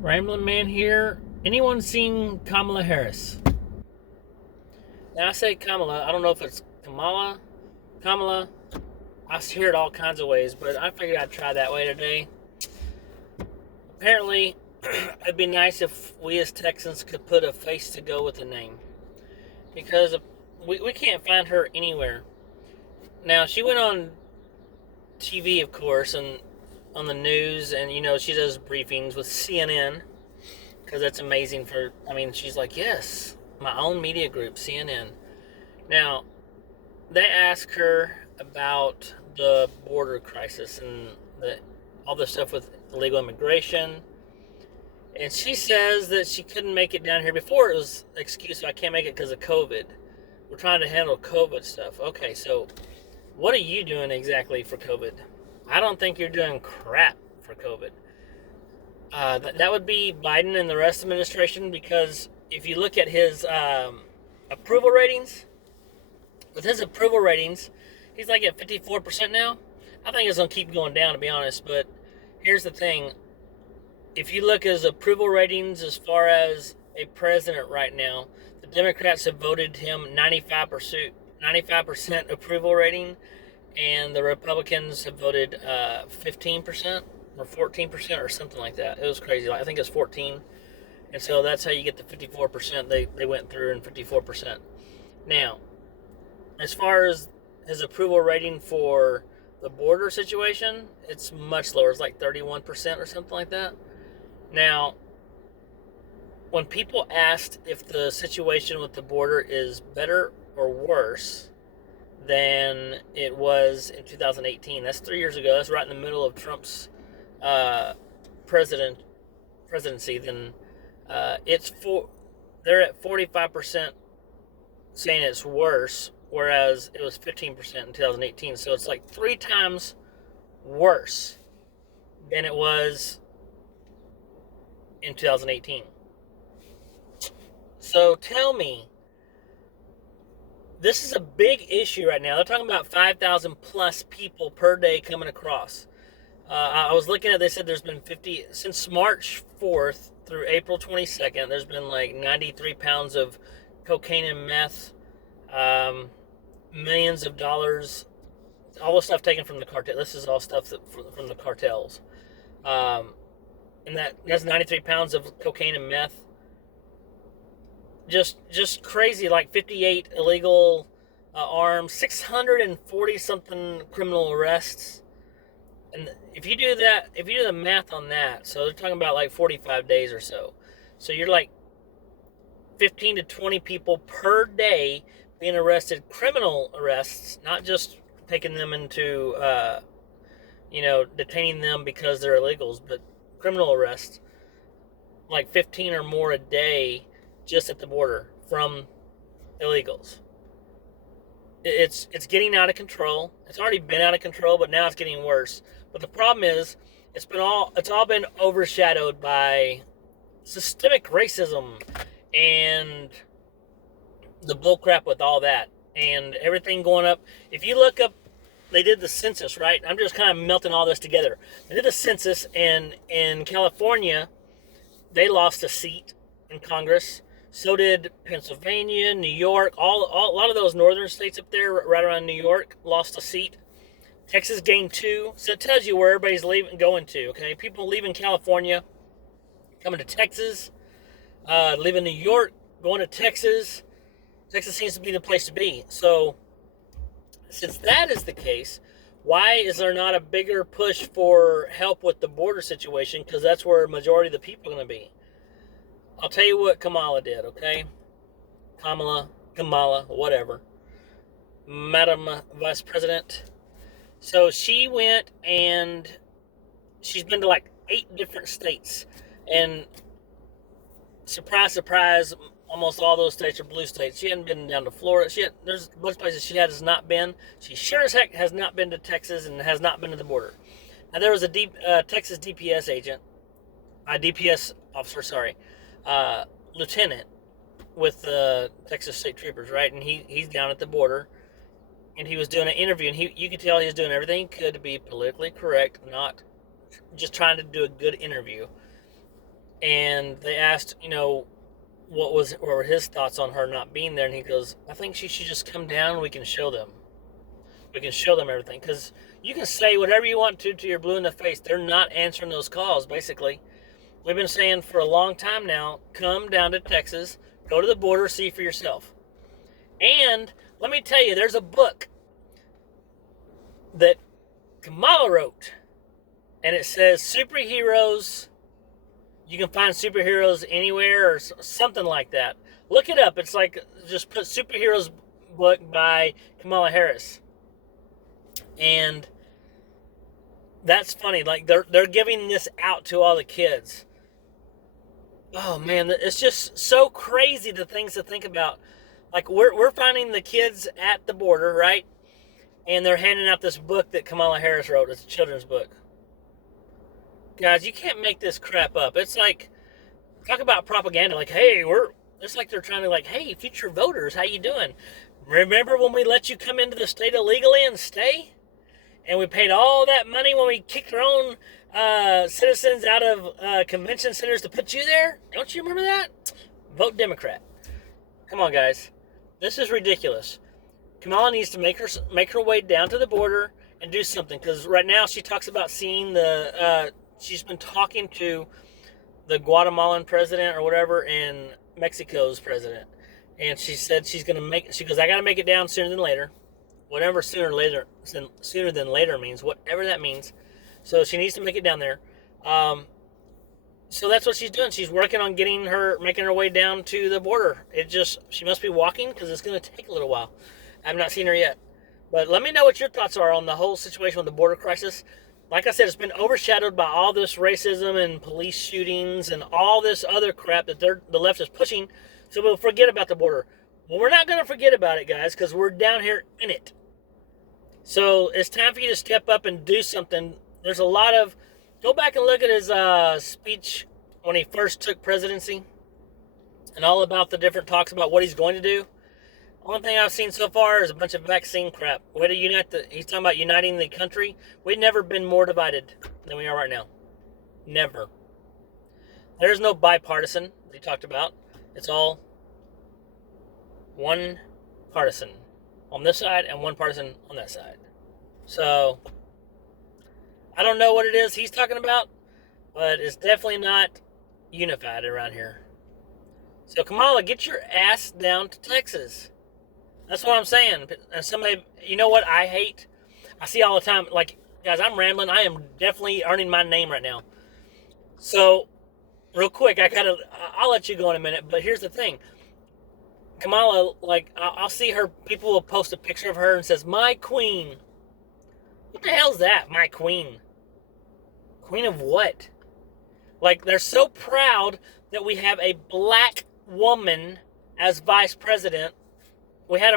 Ramblin man here. Anyone seen Kamala Harris? Now I say Kamala. I don't know if it's Kamala. I hear it all kinds of ways, but I figured I'd try that way today. Apparently, it'd be nice if we as Texans could put a face to go with the name because we can't find her anywhere. Now she went on TV, of course, and on the news, and she does briefings with CNN because that's amazing she's like, yes, my own media group, CNN. Now, they ask her about the border crisis and all the stuff with illegal immigration. And she says that she couldn't make it down here before. It was an excuse, I can't make it because of COVID. We're trying to handle COVID stuff. Okay, so what are you doing exactly for COVID? I don't think you're doing crap for COVID. That would be Biden and the rest of the administration, because if you look at his approval ratings, with his approval ratings, he's like at 54% now. I think it's going to keep going down, to be honest. But here's the thing. If you look at his approval ratings as far as a president right now, the Democrats have voted him 95% approval rating, and the Republicans have voted 15% or 14% or something like that. It was crazy. I think it's 14. And so that's how you get the 54%. They went through in 54%. Now, as far as his approval rating for the border situation, it's much lower. It's like 31% or something like that. Now, when people asked if the situation with the border is better or worse than it was in 2018, that's 3 years ago. That's right in the middle of Trump's presidency. Then they're at 45% saying it's worse, whereas it was 15% in 2018. So it's like 3 times worse than it was in 2018. So tell me, this is a big issue right now. They're talking about 5,000 plus people per day coming across. I was looking at, they said there's been 50, since March 4th through April 22nd, there's been like 93 pounds of cocaine and meth, millions of dollars, all the stuff taken from the cartel. This is all stuff from the cartels. And that's 93 pounds of cocaine and meth. Just crazy, like 58 illegal arms, 640 something criminal arrests. And if you do the math on that, so they're talking about like 45 days or so. So you're like 15 to 20 people per day being arrested, criminal arrests, not just taking them into, detaining them because they're illegals, but criminal arrests, like 15 or more a day just at the border from illegals. It's getting out of control. It's already been out of control, but now it's getting worse. But the problem is, it's all been overshadowed by systemic racism and the bullcrap with all that and everything going up. If you look up, they did the census, right? I'm just kind of melting all this together. They did a census, and in California, they lost a seat in Congress. So did Pennsylvania, New York, a lot of those northern states up there, right around New York, lost a seat. Texas gained 2, so it tells you where everybody's going to. Okay, people leaving California, coming to Texas, leaving New York, going to Texas. Texas seems to be the place to be. So, since that is the case, why is there not a bigger push for help with the border situation? Because that's where a majority of the people are going to be. I'll tell you what Kamala did, okay? Kamala, whatever. Madam Vice President. So she went, and she's been to like 8 different states. And surprise, surprise, almost all those states are blue states. She hadn't been down to Florida. There's a bunch of places she has not been. She sure as heck has not been to Texas and has not been to the border. Now, there was a Texas DPS officer, lieutenant with the Texas State Troopers, right? And he's down at the border, and he was doing an interview, and you could tell he was doing everything he could to be politically correct, not just trying to do a good interview. And they asked, what were his thoughts on her not being there, and he goes, I think she should just come down and we can show them. We can show them everything, because you can say whatever you want to your blue in the face. They're not answering those calls, basically. We've been saying for a long time now, come down to Texas, go to the border, see for yourself. And let me tell you, there's a book that Kamala wrote, and it says superheroes. You can find superheroes anywhere or something like that. Look it up. It's like, just put superheroes book by Kamala Harris. And that's funny. Like, they're giving this out to all the kids. Oh man, it's just so crazy, the things to think about. Like, we're finding the kids at the border, right? And they're handing out this book that Kamala Harris wrote. It's a children's book. Guys, you can't make this crap up. It's like, talk about propaganda. Like, hey, it's like they're trying to, like, hey, future voters, how you doing? Remember when we let you come into the state illegally and stay? And we paid all that money when we kicked our own citizens out of convention centers to put you there? Don't you remember that? Vote Democrat. Come on, guys. This is ridiculous. Kamala needs to make her way down to the border and do something. Because right now she talks about seeing she's been talking to the Guatemalan president or whatever and Mexico's president. And she said she goes, I got to make it down sooner than later. Whatever sooner than later means, whatever that means. So she needs to make it down there. So that's what she's doing. She's working on making her way down to the border. She must be walking, because it's going to take a little while. I've not seen her yet. But let me know what your thoughts are on the whole situation with the border crisis. Like I said, it's been overshadowed by all this racism and police shootings and all this other crap that the left is pushing. So we'll forget about the border. Well, we're not going to forget about it, guys, because we're down here in it. So it's time for you to step up and do something. There's a lot of... Go back and look at his speech when he first took presidency and all about the different talks about what he's going to do. Only thing I've seen so far is a bunch of vaccine crap. Way to he's talking about uniting the country. We've never been more divided than we are right now. Never. There's no bipartisan that he talked about. It's all one partisan on this side and one partisan on that side. So, I don't know what it is he's talking about, but it's definitely not unified around here. So, Kamala, get your ass down to Texas. That's what I'm saying. And somebody, you know what I hate? I see all the time, like, guys, I'm rambling. I am definitely earning my name right now. So, real quick, I'll let you go in a minute, but here's the thing. Kamala, like, I'll see her, people will post a picture of her and says, my queen. What the hell's that, my queen? Queen of what? Like, they're so proud that we have a black woman as vice president. We had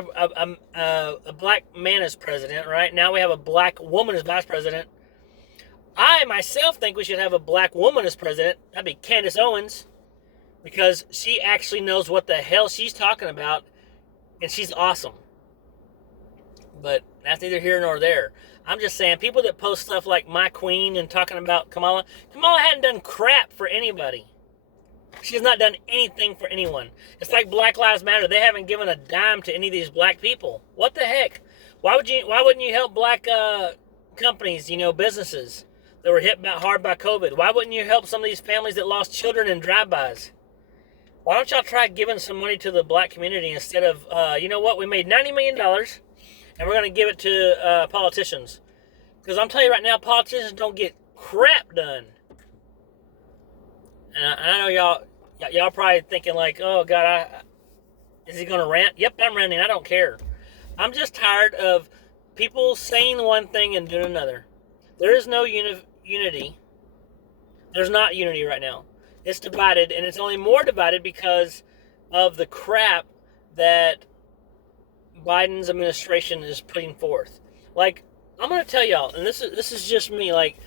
a black man as president, right? Now we have a black woman as vice president. I, myself, think we should have a black woman as president. That'd be Candace Owens. Because she actually knows what the hell she's talking about, and she's awesome. But that's neither here nor there. I'm just saying, people that post stuff like my queen and talking about Kamala hadn't done crap for anybody. She has not done anything for anyone. It's like Black Lives Matter. They haven't given a dime to any of these black people. What the heck? Why wouldn't you help black companies, businesses that were hit hard by COVID? Why wouldn't you help some of these families that lost children in drive-bys? Why don't y'all try giving some money to the black community instead of, we made $90 million and we're going to give it to politicians. Because I'm telling you right now, politicians don't get crap done. And I know y'all probably thinking like, oh God, is he going to rant? Yep, I'm ranting. I don't care. I'm just tired of people saying one thing and doing another. There is no unity. There's not unity right now. It's divided, and it's only more divided because of the crap that Biden's administration is putting forth. Like, I'm going to tell y'all, and this is just me, like,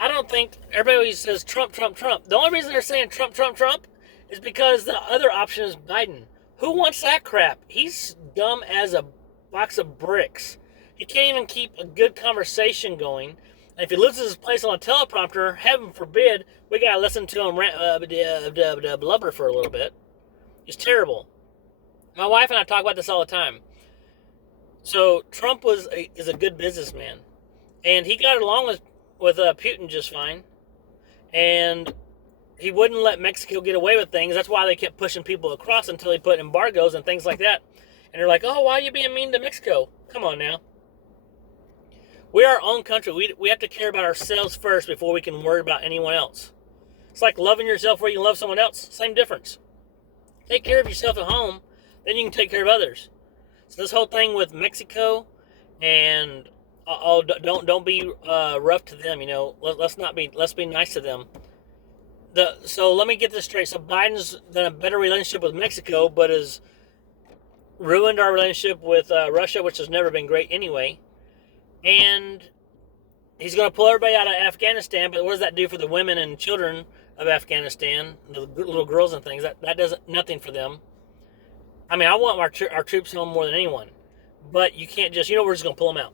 I don't think everybody always says Trump, Trump, Trump. The only reason they're saying Trump, Trump, Trump is because the other option is Biden. Who wants that crap? He's dumb as a box of bricks. He can't even keep a good conversation going, And if he loses his place on a teleprompter, heaven forbid, we got to listen to him blubber for a little bit. It's terrible. My wife and I talk about this all the time. So Trump is a good businessman, and he got along with Putin just fine, and he wouldn't let Mexico get away with things. That's why they kept pushing people across until he put embargoes and things like that. And they're like, oh, why are you being mean to Mexico? Come on now. We're our own country. We have to care about ourselves first before we can worry about anyone else. It's like loving yourself where you can love someone else. Same difference. Take care of yourself at home, then you can take care of others. So this whole thing with Mexico and don't be rough to them. Let's be nice to them. So let me get this straight. So Biden's done a better relationship with Mexico, but has ruined our relationship with Russia, which has never been great anyway. And he's going to pull everybody out of Afghanistan, but what does that do for the women and children of Afghanistan, the little girls and things? That does nothing for them. I mean, I want our troops home more than anyone, but you can't just, we're just going to pull them out.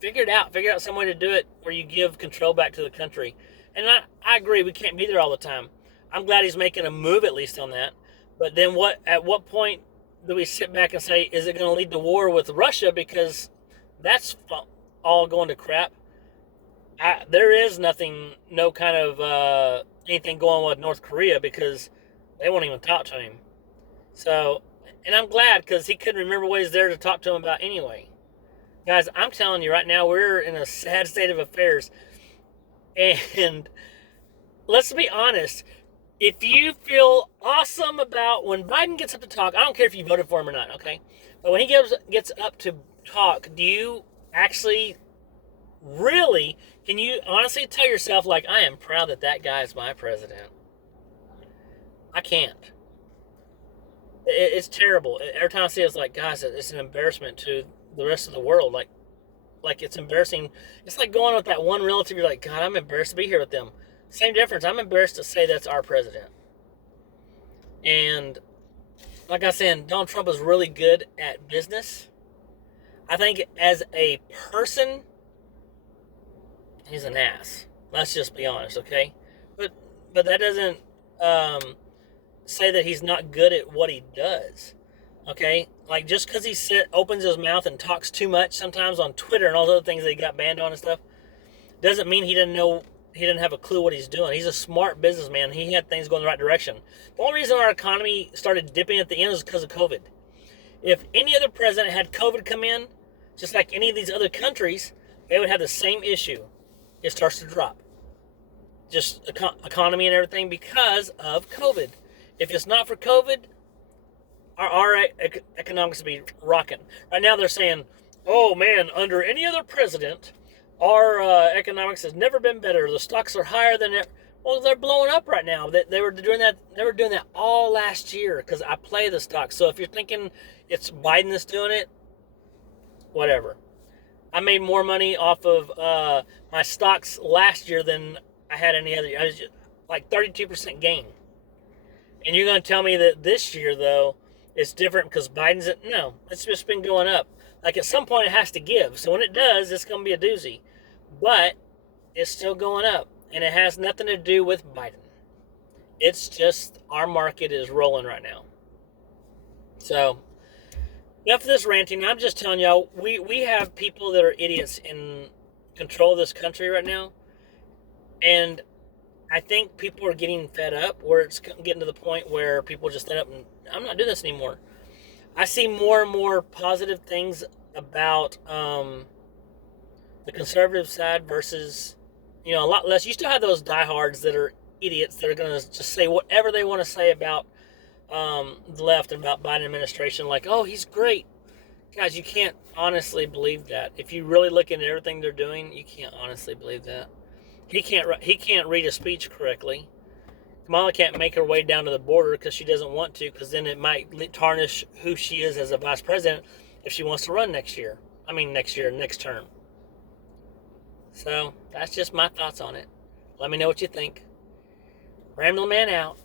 Figure it out. Figure out some way to do it where you give control back to the country. And I agree, we can't be there all the time. I'm glad he's making a move at least on that. But then at what point do we sit back and say, is it going to lead to war with Russia? Because that's all going to crap. There is no kind of anything going with North Korea because they won't even talk to him. So, and I'm glad because he couldn't remember what he's there to talk to him about anyway. Guys, I'm telling you right now, we're in a sad state of affairs. And let's be honest, if you feel awesome about when Biden gets up to talk, I don't care if you voted for him or not, okay? But when he gets up to talk, do you actually can you honestly tell yourself, like, I am proud that guy is my president? I can't. It's terrible. Every time I see it, it's like, guys, it's an embarrassment to the rest of the world. Like it's embarrassing. It's like going with that one relative. You're like, God, I'm embarrassed to be here with them. Same difference. I'm embarrassed to say that's our president. And like I said, Donald Trump is really good at business. I think as a person, he's an ass. Let's just be honest, okay? But that doesn't say that he's not good at what he does. Okay? Like, just because he opens his mouth and talks too much sometimes on Twitter and all those other things that he got banned on and stuff, doesn't mean he didn't have a clue what he's doing. He's a smart businessman. He had things going the right direction. The only reason our economy started dipping at the end is because of COVID. If any other president had COVID come in, just like any of these other countries, they would have the same issue. It starts to drop. Just economy and everything because of COVID. If it's not for COVID, our economics would be rocking. Right now they're saying, oh man, under any other president, our economics has never been better. The stocks are higher than ever. Well, they're blowing up right now. They were doing that. They were doing that all last year because I play the stocks. So if you're thinking it's Biden that's doing it, whatever. I made more money off of my stocks last year than I had any other year. I was just like 32% gain. And you're going to tell me that this year, though, it's different because Biden's no, it's just been going up. Like at some point it has to give. So when it does, it's going to be a doozy. But it's still going up. And it has nothing to do with Biden. It's just our market is rolling right now. So enough of this ranting. I'm just telling y'all, we have people that are idiots in control of this country right now. And I think people are getting fed up where it's getting to the point where people just fed up and I'm not doing this anymore. I see more and more positive things about the conservative side versus, a lot less. You still have those diehards that are idiots that are going to just say whatever they want to say about the left and about Biden administration. Like, oh, he's great. Guys, you can't honestly believe that. If you really look into everything they're doing, you can't honestly believe that. He can't read a speech correctly. Kamala can't make her way down to the border because she doesn't want to, because then it might tarnish who she is as a vice president if she wants to run next term. So that's just my thoughts on it. Let me know what you think. Ramblin' Man out.